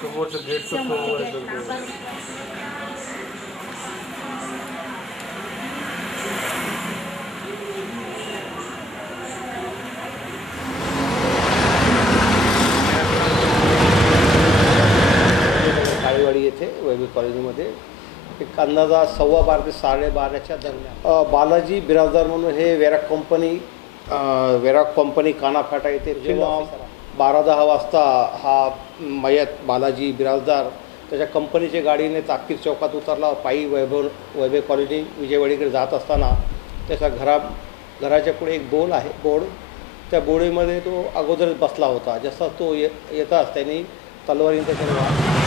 समोरचं गेटचं समोर आहे काळेवाडी येथे वैभव कॉलनीमध्ये एक अंदाजा 12:15 ते 12:30च्या दरम्यान बालाजी बिराजदार म्हणून हे वेराक कंपनी कानाफाटा येथे जेव्हा 12:10 वाजता हा मयत बालाजी बिराजदार त्याच्या कंपनीच्या गाडीने ताकीर चौकात उतरला. पायी वैभव कॉलनी विजयवाडीकडे जात असताना त्याच्या घराच्या पुढे एक बोर्ड त्या बोर्डीमध्ये तो अगोदरच बसला होता. जसा तो येताच त्यांनी तलवारीने त्याच्यावर